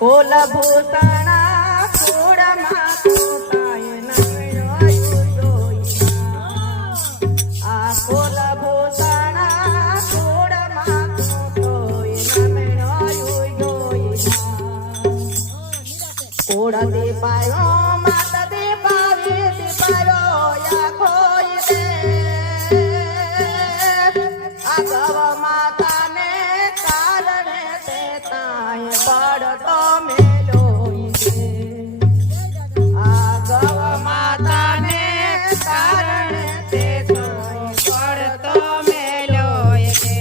કોલભૂષણા કુળમાં તું કાંઈ નમ્યો જોઈના. આ કોલભૂષણા કુળમાં તું તોય નમ્યો જોઈના. કોળ દીપાયો માત દીપાવી દીપાયો યા ખોઈ દે. આ ગવ માતાને કારણે તે તાય બળતો મેલોઈ દે. આ ગવ માતાને કારણે તે તાય બળતો મેલોઈ દે.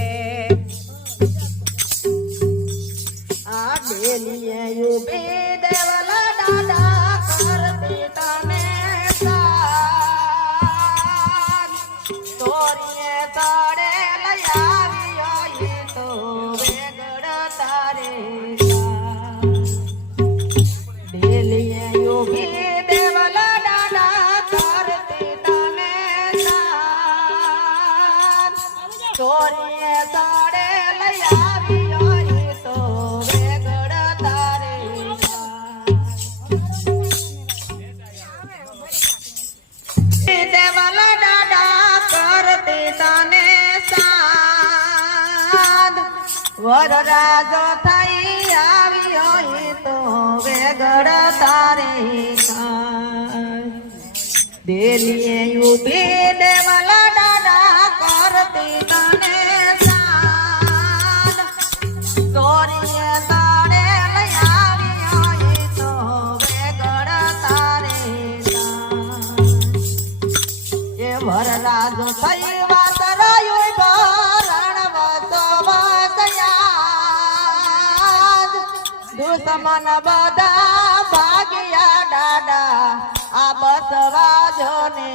આ ડેલીએ ઉભી દેવલા દાદા કરતી તને સાગ. તોરીએ તળે લઈ આવ્યો એ તો વેગળ તારે સાગ. ડેલીએ ઉભી દેવલા દાદા કરતી તને સાગ. તોરીએ તળે લઈ આવ્યો એ તો વેગળ તારે સાગ. દેવલા દાદા કરતી તને સાદ. વરરાજો થઈ આવ્યો ઈ તો વેગળ તારે સાદ. ડેલીએ ઉભી દેવલા દાદા કરતી તને સાદ. ચોરીએ તાળે લઈ આવ્યો ઈ તો વેગળ તારે સાદ. એ વરરાજો થઈ વાત રહ્યું ભરણ વસવાસયાદ. દુશ્મન બધા ભાગ્યા દાદા આ બસવાજોને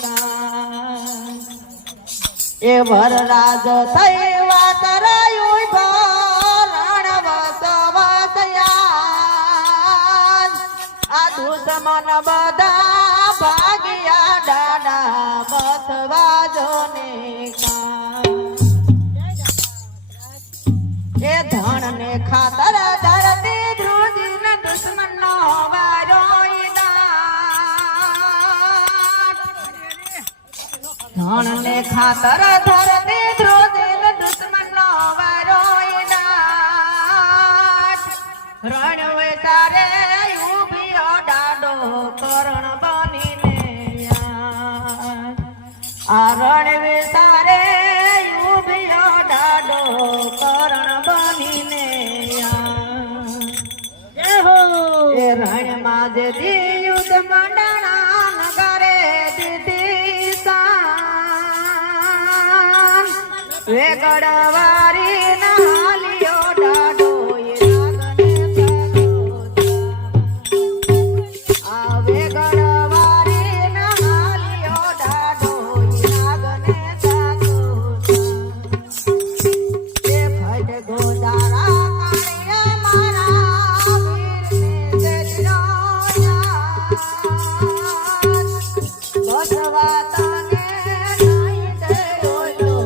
કાન. એ વરરાજો થઈ વાત રહ્યું ભરણ વસવાસયાદ. આ દુશ્મન બધા ભાગ્યા દાદા બસવાજોને કાન. એ ધન ને ખાતર ધરતી ધ્રુજીન દુશ્મન નો વારો ધન ને ખાતર ધરતી ધ્રુજીન દુશ્મન નો વારો રણ વેચારે ઉભ્યો દાડો કરણ બનીને આ રણ વેચારે ઉભ્યો દાડો કરણ બનીને એ રણમાં જે યુદ્ધ મંડણા નગરે દીધી સાન. વેગડવારી નાલિયો દાડો એ રાગને સગોતા. આ વેગડવારી નાલિયો દાડો એ રાગને સગોતા. એ ફટ ગોજારા કાળિયા મારા વીરને જજરોયા. બસવા તને નહીં દેયો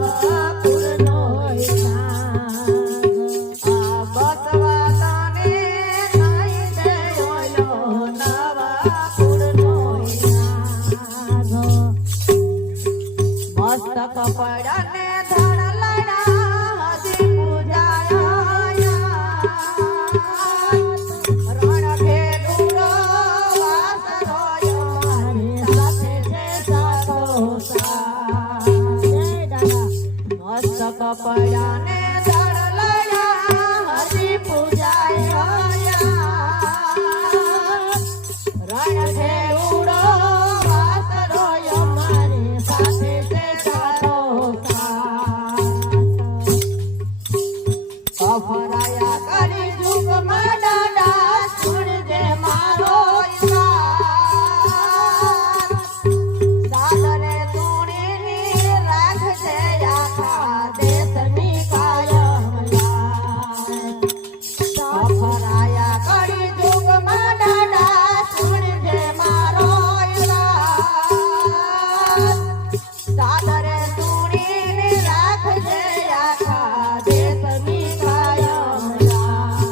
નવાપુરનો સાગ. આ બસવા તને નહીં દેયો નવાપુરનો સાગ. મસ્તક પડ્યાને ધણ લડા હજી પૂજાયા. રણ ખેડૂરો વાસ રોયો મારી સાથે છે સાથોસાથ. મસ્તક પડ્યાને ધણ લડા હજી પૂજાયા. રણ ખેડૂરો વાસ રોયો મારી સાથે છે સાથોસાથ. અફરાયા કરી જુગમાં દાદા છોડજે મારો ઈશાન. સાદરે તુણીની રાખજે આખા દેશની કાયમ લાજ. અફરાયા કરી જુગમાં દાદા છોડજે મારો ઈશાન. સાદરે તુણીની રાખજે આખા દેશની કાયમ લાજ.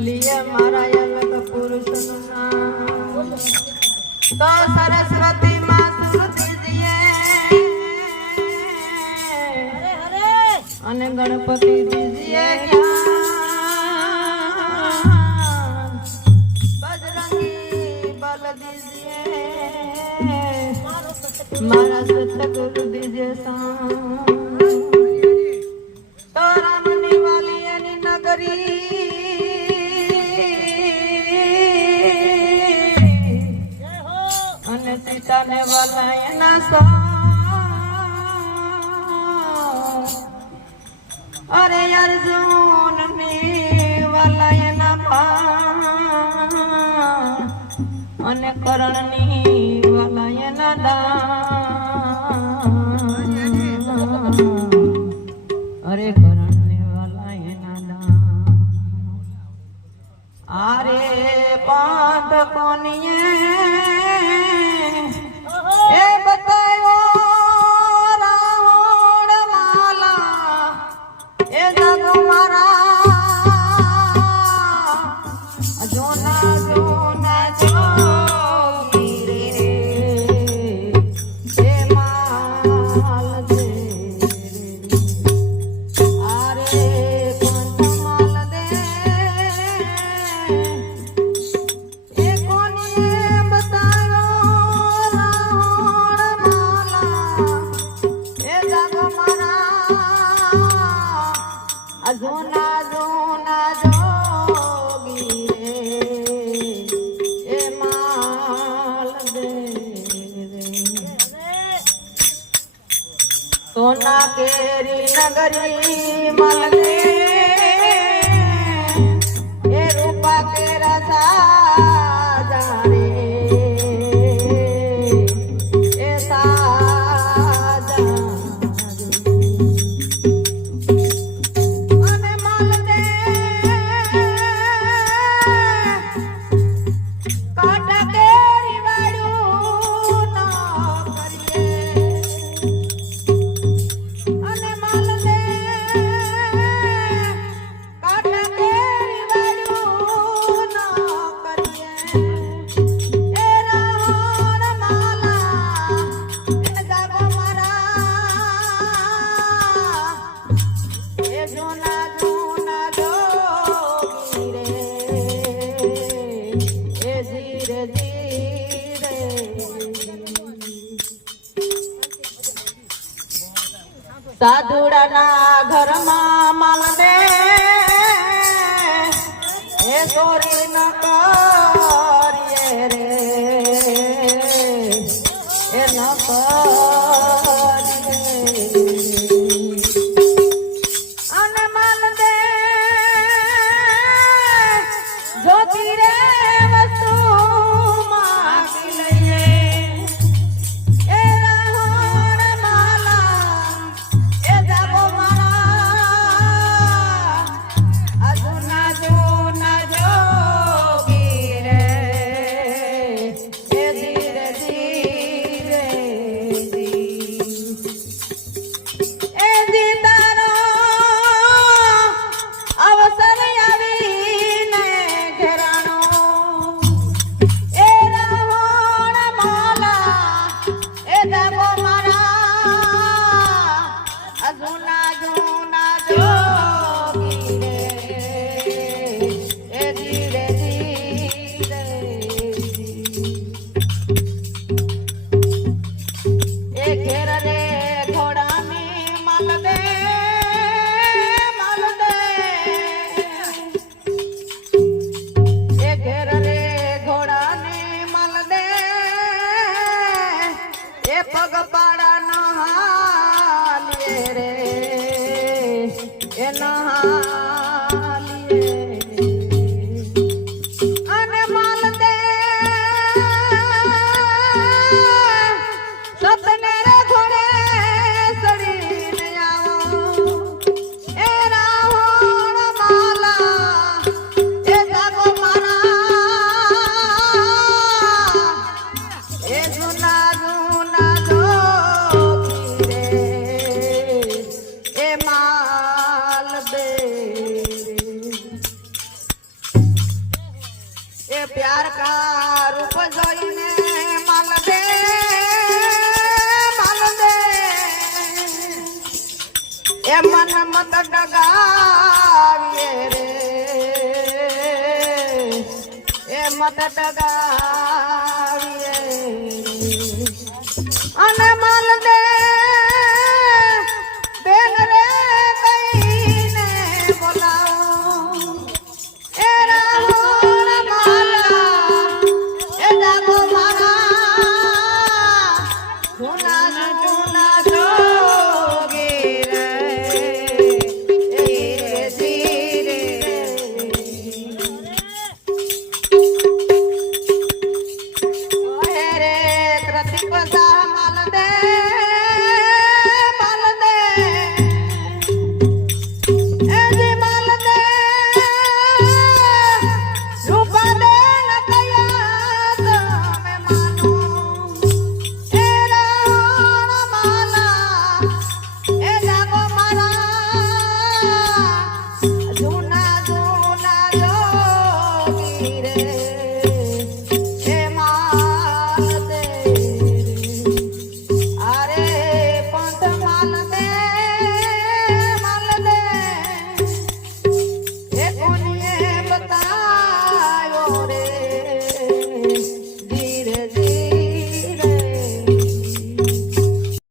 લીએ મારા અલગ પુરુષનું નામ તો સરસ્વતી માં સ્મૃતિજીએ અને ગણપતિ દીજીએ જ્ઞાન બજરંગી બલ દીજીએ મારા સતગુરુ દીજે તો રામની વાલી એની નગરી અને સીતાને વાલા એના અરે અર્જુન ની વાલા એના અને કરણ ની વાલા એના દાન અરે કરણ ને વાલા એના દાન આરે પાંચ કોનીએ એ બતાયો રાવણ માલા એ જગ મારા જોના જોના જોગી રે એ માલ દે આરે પંચ માલ દે એ કોની બતાયો રાવણ માલા એ જગ મારા જોના જોના જોગી રે એ માલ દે સોના કેરી નગરી મલ દે એ રૂપા કેરા સાજા રે એ સાજા અને મલ દે કાટા કેરી વાળું ના કરીએ અને મલ દે કાટા કેરી વાળું ના કરીએ એ રાવણ માલા એ જાગો મારા એ જોના જોના જોગી રે એ ધીરે ધીરે સાધુડાના ઘરમાં માલ દે એ ચોરી ન કરીએ રે એ ન કરીએ અને માલ દે જોતી રે વસ્તુ માગી લઈએ એ રાવણ માલા એ જાગો મારા અજુના જોના જોગી રે એ પ્યાર કા રૂપ જોઈને માલ દે એ મન મત ડગાવીએ રે એ મત ડગાવીએ અને માલ દે બેન રે કહીને બોલાવો એ રાહોણ માલા એ જાગો મારા જૂના જૂના જોગી રે ધીરે ધીરે રે પ્રતિક માલ દે જૂના જૂના જોગી રે